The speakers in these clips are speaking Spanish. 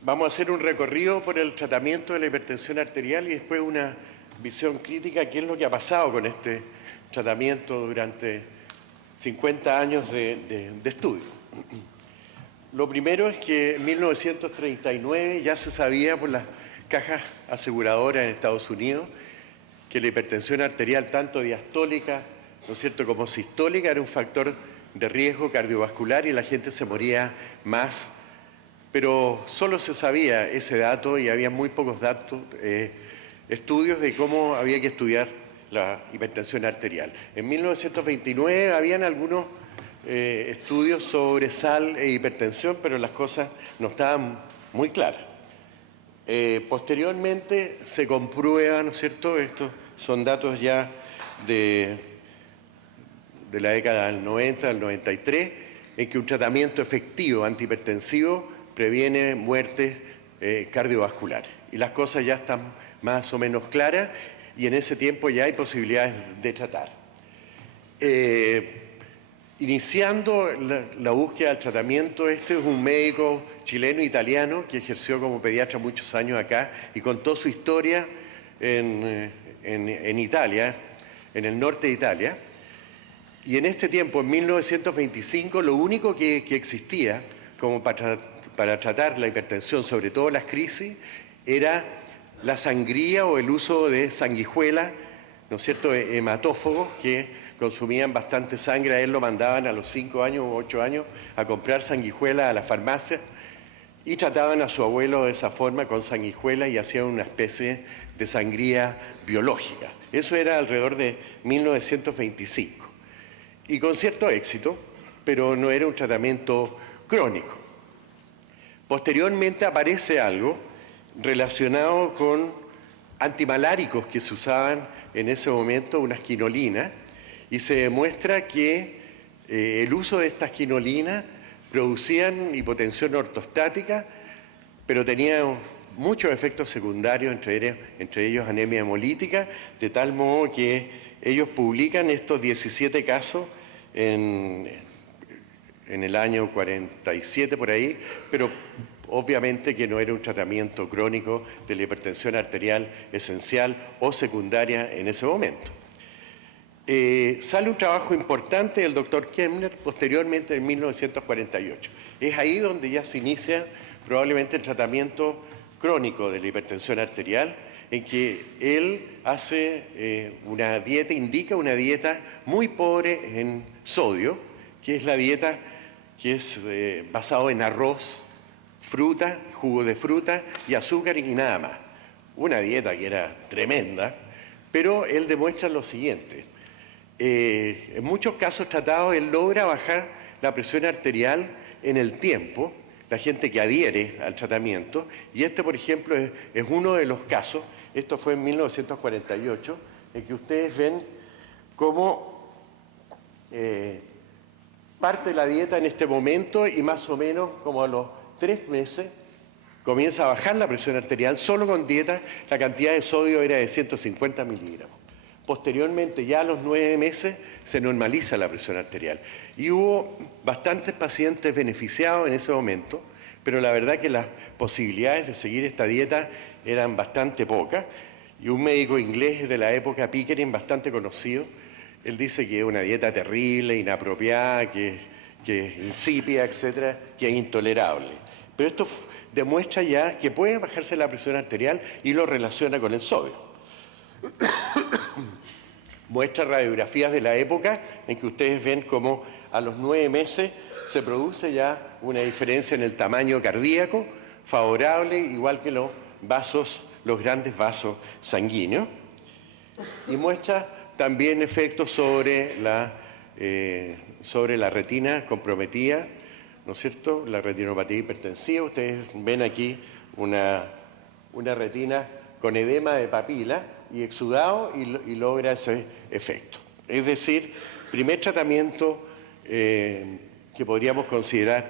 Vamos a hacer un recorrido por el tratamiento de la hipertensión arterial y después una visión crítica, qué es lo que ha pasado con este tratamiento durante 50 años de estudio. Lo primero es que en 1939 ya se sabía por las cajas aseguradoras en Estados Unidos que la hipertensión arterial, tanto diastólica, ¿no es cierto?, como sistólica, era un factor de riesgo cardiovascular y la gente se moría más. Pero solo se sabía ese dato y había muy pocos datos, estudios de cómo había que estudiar la hipertensión arterial. En 1929 habían algunos estudios sobre sal e hipertensión, pero las cosas no estaban muy claras. Posteriormente se comprueba, ¿no es cierto?, estos son datos ya de la década del 90, del 93, en que un tratamiento efectivo antihipertensivo previene muertes cardiovasculares. Y las cosas ya están más o menos claras y en ese tiempo ya hay posibilidades de tratar. Iniciando la búsqueda del tratamiento, este es un médico chileno-italiano que ejerció como pediatra muchos años acá y contó su historia en Italia, en el norte de Italia. Y en este tiempo, en 1925, lo único que existía como para tratar la hipertensión, sobre todo las crisis, era la sangría o el uso de sanguijuelas, ¿no es cierto?, hematófagos que consumían bastante sangre. A él lo mandaban a los 5 años u 8 años a comprar sanguijuelas a la farmacia y trataban a su abuelo de esa forma, con sanguijuelas, y hacían una especie de sangría biológica. Eso era alrededor de 1925. Y con cierto éxito, pero no era un tratamiento crónico. Posteriormente aparece algo relacionado con antimaláricos que se usaban en ese momento, unas quinolinas, y se demuestra que el uso de estas quinolinas producían hipotensión ortostática, pero tenían muchos efectos secundarios, entre ellos anemia hemolítica, de tal modo que ellos publican estos 17 casos en el año 47 por ahí, pero obviamente que no era un tratamiento crónico de la hipertensión arterial esencial o secundaria en ese momento. Sale un trabajo importante del doctor Kemner posteriormente en 1948. Es ahí donde ya se inicia probablemente el tratamiento crónico de la hipertensión arterial, en que él hace una dieta, indica una dieta muy pobre en sodio, que es la dieta que es basado en arroz, fruta, jugo de fruta y azúcar y nada más. Una dieta que era tremenda, pero él demuestra lo siguiente. En muchos casos tratados, él logra bajar la presión arterial en el tiempo, la gente que adhiere al tratamiento, y este, por ejemplo, es uno de los casos. Esto fue en 1948, en que ustedes ven cómo parte la dieta en este momento y más o menos como a los 3 meses comienza a bajar la presión arterial. Solo con dieta la cantidad de sodio era de 150 miligramos. Posteriormente, ya a los 9 meses, se normaliza la presión arterial. Y hubo bastantes pacientes beneficiados en ese momento, pero la verdad que las posibilidades de seguir esta dieta eran bastante pocas. Y un médico inglés de la época, Pickering, bastante conocido, él dice que es una dieta terrible, inapropiada, que es insípida, etcétera, que es intolerable. Pero esto demuestra ya que puede bajarse la presión arterial y lo relaciona con el sodio. Muestra radiografías de la época en que ustedes ven cómo a los 9 meses se produce ya una diferencia en el tamaño cardíaco favorable, igual que los grandes vasos sanguíneos, y muestra también efectos sobre la retina comprometida, ¿no es cierto?, la retinopatía hipertensiva. Ustedes ven aquí una retina con edema de papila y exudado y logra ese efecto. Es decir, primer tratamiento que podríamos considerar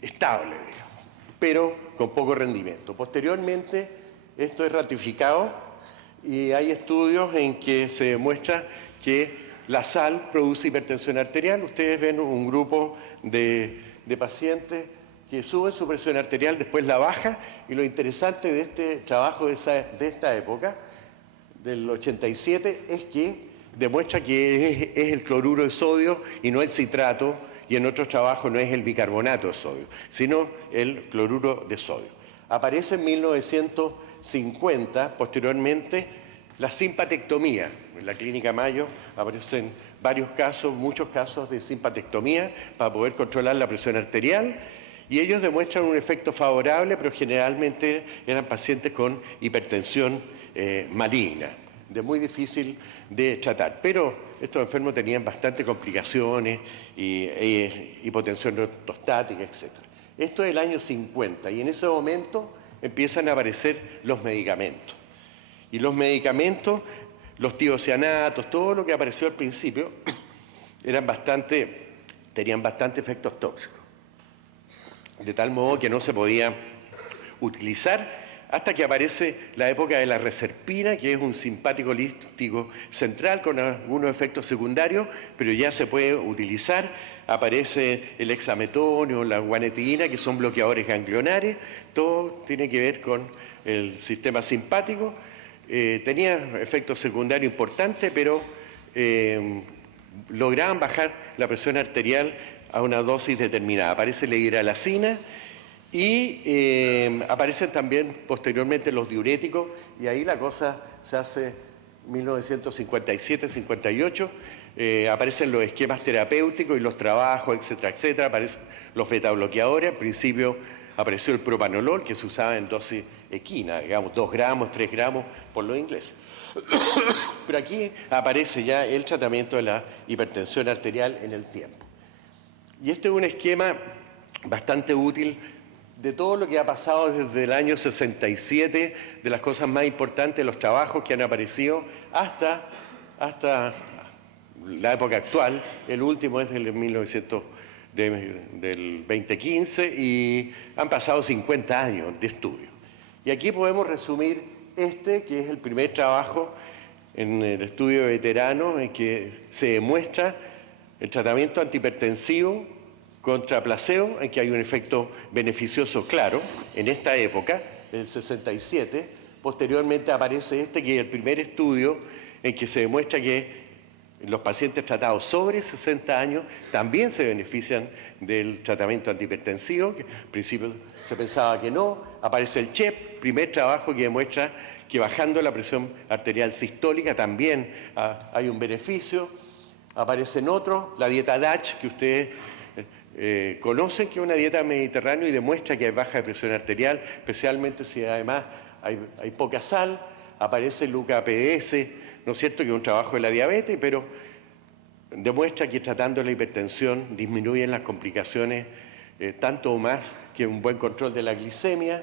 estable, digamos, pero con poco rendimiento. Posteriormente, esto es ratificado y hay estudios en que se demuestra que la sal produce hipertensión arterial. Ustedes ven un grupo de pacientes que sube su presión arterial, después la baja, y lo interesante de este trabajo de esta época, del 87, es que demuestra que es el cloruro de sodio y no el citrato, y en otros trabajos no es el bicarbonato de sodio, sino el cloruro de sodio. Aparece en 1950, posteriormente, la simpatectomía. En la clínica Mayo aparecen varios casos, muchos casos de simpatectomía para poder controlar la presión arterial, y ellos demuestran un efecto favorable, pero generalmente eran pacientes con hipertensión maligna, de muy difícil de tratar. Pero estos enfermos tenían bastantes complicaciones, y hipotensión ortostática, etc. Esto es el año 50, y en ese momento empiezan a aparecer los medicamentos. Y los medicamentos, los tiocianatos, todo lo que apareció al principio, tenían bastante efectos tóxicos. De tal modo que no se podía utilizar hasta que aparece la época de la reserpina, que es un simpático lítico central con algunos efectos secundarios, pero ya se puede utilizar. Aparece el hexametonio, la guanetidina, que son bloqueadores ganglionares. Todo tiene que ver con el sistema simpático. Tenía efectos secundarios importantes, pero lograban bajar la presión arterial a una dosis determinada. Aparece la hidralacina y aparecen también posteriormente los diuréticos, y ahí la cosa se hace 1957-58, aparecen los esquemas terapéuticos y los trabajos, etcétera, etcétera. Aparecen los betabloqueadores. Al principio apareció el propanolol, que se usaba en dosis equina, digamos 2 gramos, 3 gramos por los ingleses. Pero aquí aparece ya el tratamiento de la hipertensión arterial en el tiempo. Y este es un esquema bastante útil de todo lo que ha pasado desde el año 67, de las cosas más importantes, los trabajos que han aparecido hasta la época actual. El último es del 2015, y han pasado 50 años de estudio. Y aquí podemos resumir que es el primer trabajo en el estudio de veteranos en que se demuestra el tratamiento antihipertensivo contra placebo, en que hay un efecto beneficioso claro en esta época, el 67. Posteriormente aparece que es el primer estudio en que se demuestra que los pacientes tratados sobre 60 años también se benefician del tratamiento antihipertensivo, que al principio se pensaba que no. Aparece el CHEP, primer trabajo que demuestra que bajando la presión arterial sistólica también hay un beneficio. Aparecen otros, la dieta DASH, que ustedes conocen, que es una dieta mediterránea y demuestra que hay baja de presión arterial, especialmente si además hay poca sal. Aparece el UKPS, ¿no es cierto?, que es un trabajo de la diabetes, pero demuestra que tratando la hipertensión disminuyen las complicaciones tanto o más que un buen control de la glicemia.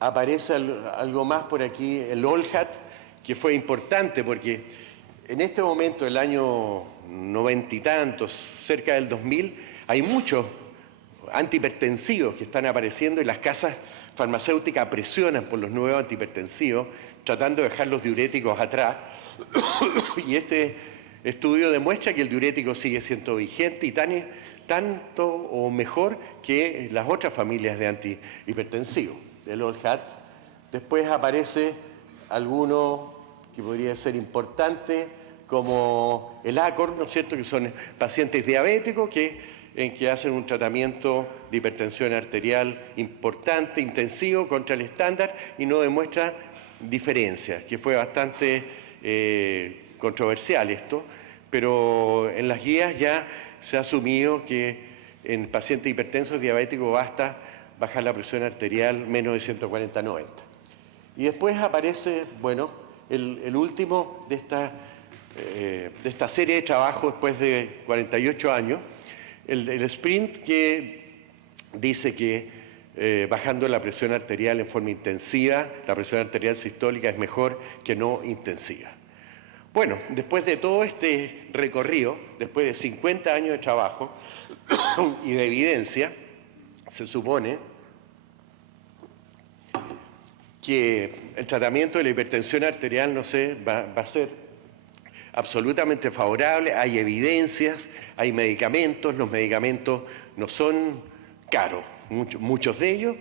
Aparece algo más por aquí, el OLHAT, que fue importante porque en este momento, el año 90 y tantos, cerca del 2000, hay muchos antihipertensivos que están apareciendo, y las casas farmacéuticas presionan por los nuevos antihipertensivos, tratando de dejar los diuréticos atrás. Y este estudio demuestra que el diurético sigue siendo vigente y tanto o mejor que las otras familias de antihipertensivos, el OLHAT. Después aparece alguno que podría ser importante, como el ACOR, ¿no es cierto?, que son pacientes diabéticos en que hacen un tratamiento de hipertensión arterial importante, intensivo, contra el estándar, y no demuestra diferencias, que fue bastante controversial esto, pero en las guías ya se ha asumido que en pacientes hipertensos diabéticos basta bajar la presión arterial menos de 140/90. Y después aparece, bueno, el último de esta serie de trabajos después de 48 años, el SPRINT, que dice que bajando la presión arterial en forma intensiva, la presión arterial sistólica es mejor que no intensiva. Bueno, después de todo este recorrido, después de 50 años de trabajo y de evidencia, se supone que el tratamiento de la hipertensión arterial va a ser absolutamente favorable. Hay evidencias, hay medicamentos, los medicamentos no son caros, muchos de ellos,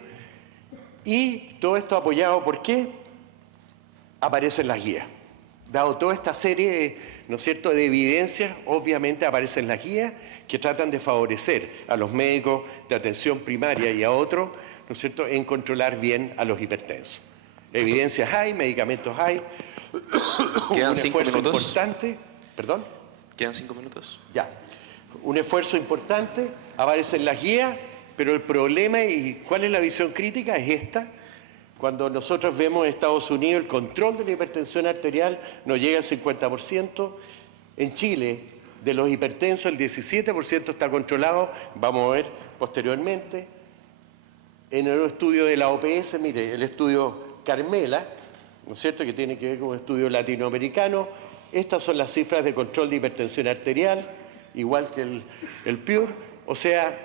y todo esto apoyado ¿por qué? Aparecen las guías. Dado toda esta serie, ¿no es cierto?, de evidencias, obviamente aparecen las guías que tratan de favorecer a los médicos de atención primaria y a otros, ¿no es cierto?, en controlar bien a los hipertensos. Evidencias hay, medicamentos hay. Quedan un 5 esfuerzo minutos. Importante. ¿Perdón? Quedan 5 minutos. Ya. Un esfuerzo importante, aparecen las guías, pero el problema y cuál es la visión crítica es esta. Cuando nosotros vemos en Estados Unidos el control de la hipertensión arterial no llega al 50%. En Chile, de los hipertensos, el 17% está controlado, vamos a ver posteriormente. En el estudio de la OPS, mire, el estudio Carmela, ¿no es cierto?, que tiene que ver con un estudio latinoamericano. Estas son las cifras de control de hipertensión arterial, igual que el PURE. O sea,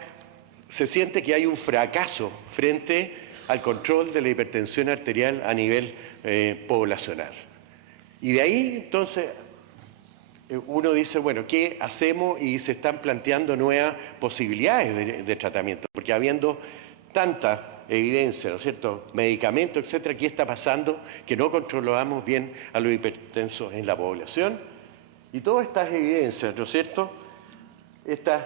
se siente que hay un fracaso frente al control de la hipertensión arterial a nivel poblacional. Y de ahí, entonces, uno dice, bueno, ¿qué hacemos? Y se están planteando nuevas posibilidades de tratamiento, porque habiendo tanta evidencia, ¿no es cierto?, medicamentos, etcétera, ¿qué está pasando? Que no controlamos bien a los hipertensos en la población. Y todas estas evidencias, ¿no es cierto?, estas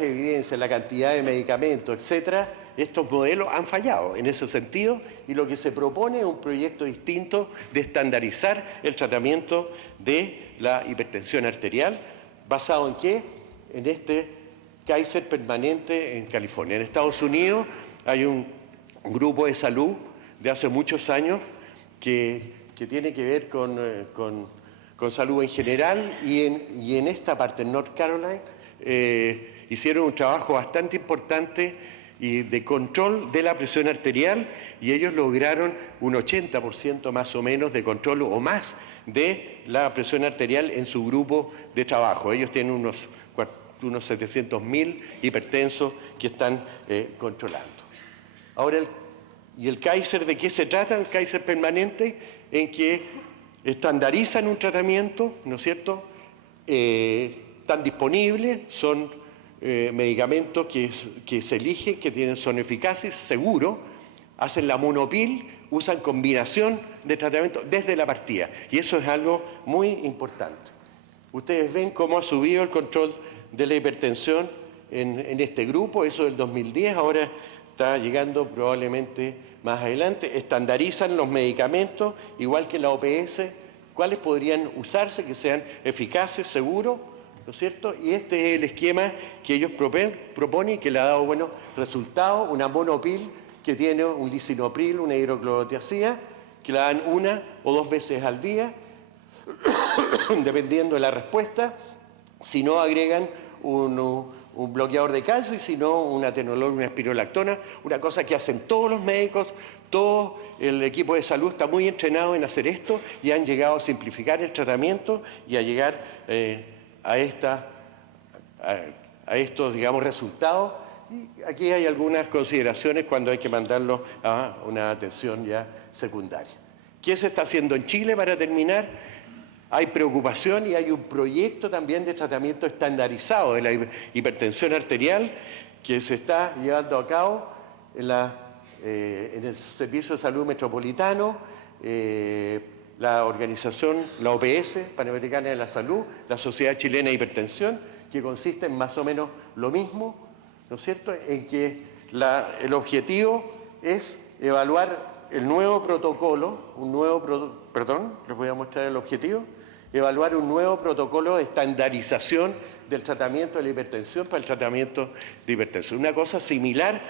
evidencias, la cantidad de medicamentos, etcétera, estos modelos han fallado en ese sentido, y lo que se propone es un proyecto distinto de estandarizar el tratamiento de la hipertensión arterial, basado en ¿qué? En este Kaiser permanente en California. En Estados Unidos hay un grupo de salud de hace muchos años que tiene que ver con salud en general, y en esta parte, en North Carolina, hicieron un trabajo bastante importante y de control de la presión arterial, y ellos lograron un 80% más o menos de control o más de la presión arterial en su grupo de trabajo. Ellos tienen unos 700.000 hipertensos que están controlando. Ahora, ¿y el Kaiser de qué se trata? El Kaiser permanente, en que estandarizan un tratamiento, ¿no es cierto?, están disponibles, son medicamentos que se eligen, que son eficaces, seguros, hacen la monopil, usan combinación de tratamientos desde la partida, y eso es algo muy importante. Ustedes ven cómo ha subido el control de la hipertensión en este grupo, eso del 2010, ahora está llegando probablemente más adelante. Estandarizan los medicamentos, igual que la OPS, cuáles podrían usarse, que sean eficaces, seguros, ¿no es cierto? Y este es el esquema que ellos proponen y que le ha dado buenos resultados. Una monopil que tiene un lisinopril, una hidroclorotiazida, que la dan 1 o 2 veces al día, dependiendo de la respuesta. Si no, agregan un bloqueador de calcio, y si no, un atenolol, una espirolactona, una cosa que hacen todos los médicos, todo el equipo de salud está muy entrenado en hacer esto, y han llegado a simplificar el tratamiento y a llegar a estos, digamos, resultados. Y aquí hay algunas consideraciones cuando hay que mandarlo a una atención ya secundaria. ¿Qué se está haciendo en Chile para terminar? Hay preocupación y hay un proyecto también de tratamiento estandarizado de la hipertensión arterial que se está llevando a cabo en el Servicio de Salud Metropolitano, la organización, la OPS, Panamericana de la Salud, la Sociedad Chilena de Hipertensión, que consiste en más o menos lo mismo, ¿no es cierto?, en que el objetivo es evaluar el nuevo protocolo, les voy a mostrar el objetivo, evaluar un nuevo protocolo de estandarización del tratamiento de la hipertensión para el tratamiento de hipertensión. Una cosa similar,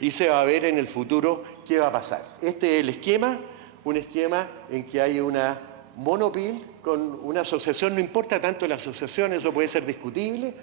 y se va a ver en el futuro qué va a pasar. Este es el esquema, un esquema en que hay una monopil con una asociación, no importa tanto la asociación, eso puede ser discutible,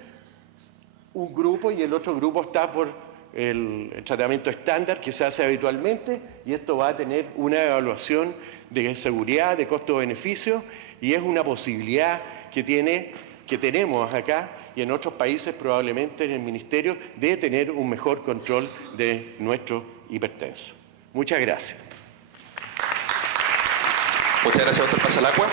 un grupo, y el otro grupo está por el tratamiento estándar que se hace habitualmente, y esto va a tener una evaluación de seguridad, de costo-beneficio, y es una posibilidad que tenemos acá y en otros países, probablemente en el Ministerio, de tener un mejor control de nuestros hipertensos. Muchas gracias. Muchas gracias, doctor Pasalacqua.